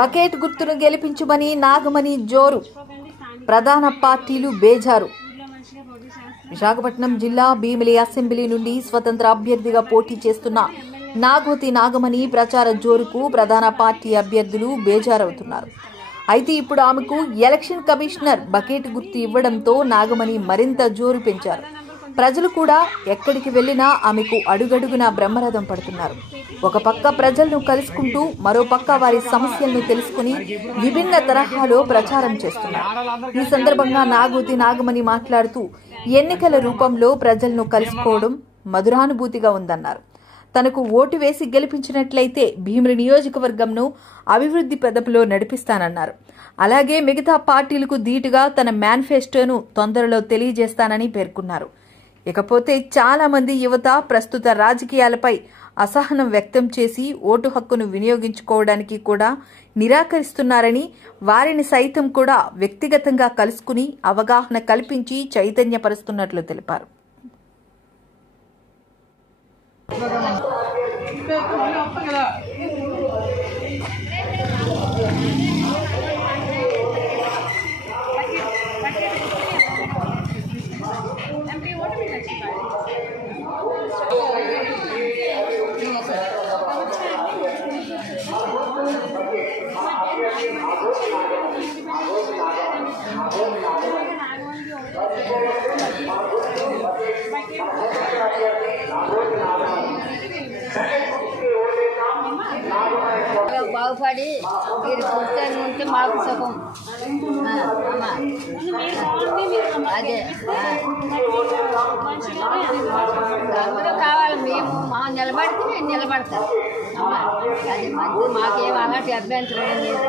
Bucket గుర్తును గెలిపించమని నాగమణి జోరు, ప్రధాన పార్టీలు బేజారు. విశాఖపట్నం జిల్లా భీమిలి అసెంబ్లీ నుండి స్వతంత్ర అభ్యర్థిగా పోటీ చేస్తున్న నాగోతి నాగమణి ప్రచార జోరుకు ప్రధాన పార్టీ అభ్యర్థులు బేజారవుతున్నారు. అయితే ఇప్పుడు ఆమెకు ఎలక్షన్ కమిషనర్ బకెట్ గుర్తు ఇవ్వడంతో నాగమణి మరింత జోరు పెంచారు. ప్రజలు కూడా ఎక్కడికి వెళ్లినా ఆమెకు అడుగడుగునా బ్రహ్మరథం పడుతున్నారు. ఒక పక్క ప్రజలను కలుసుకుంటూ మరో పక్క వారి సమస్యలను తెలుసుకుని విభిన్న తరహాలో ప్రచారం చేస్తున్నారు. ఈ సందర్భంగా నాగోతి నాగమణి మాట్లాడుతూ ఎన్నికల రూపంలో ప్రజలను కలుసుకోవడం మధురానుభూతిగా ఉందన్నారు. తనకు ఓటు వేసి గెలిపించినట్లయితే భీమిలి నియోజకవర్గంను అభివృద్ధి పథంలో నడిపిస్తానన్నారు. అలాగే మిగతా పార్టీలకు ధీటుగా తన మేనిఫెస్టోను తొందరలో తెలియజేస్తానని పేర్కొన్నారు. ఇకపోతే చాలా మంది యువత ప్రస్తుత రాజకీయాలపై అసహనం వ్యక్తం చేసి ఓటు హక్కును వినియోగించుకోవడానికి కూడా నిరాకరిస్తున్నారని, వారిని సైతం కూడా వ్యక్తిగతంగా కలుసుకుని అవగాహన కల్పించి చైతన్యపరుస్తున్నట్లు తెలిపారు. బాగుపడి మీరు కూర్చొని ఉంటే మాకు సుఖం. అదే అందరూ కావాలి. మేము మా నిలబడితే మేము నిలబడతాం. అది మంచి మాకేం అలాంటి అభ్యంతరం లేదు.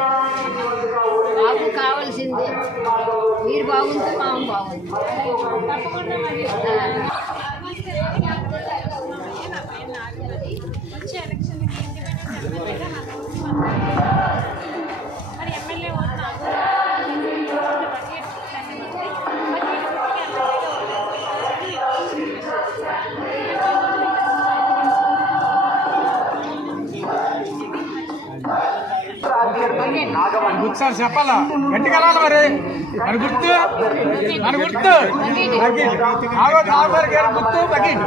మాకు కావాల్సింది మీరు బాగుంటే మాకు బాగుంది. సార్ చెప్పాలా గట్టిగా మరి మన గుర్తు గుర్తు బకెట్.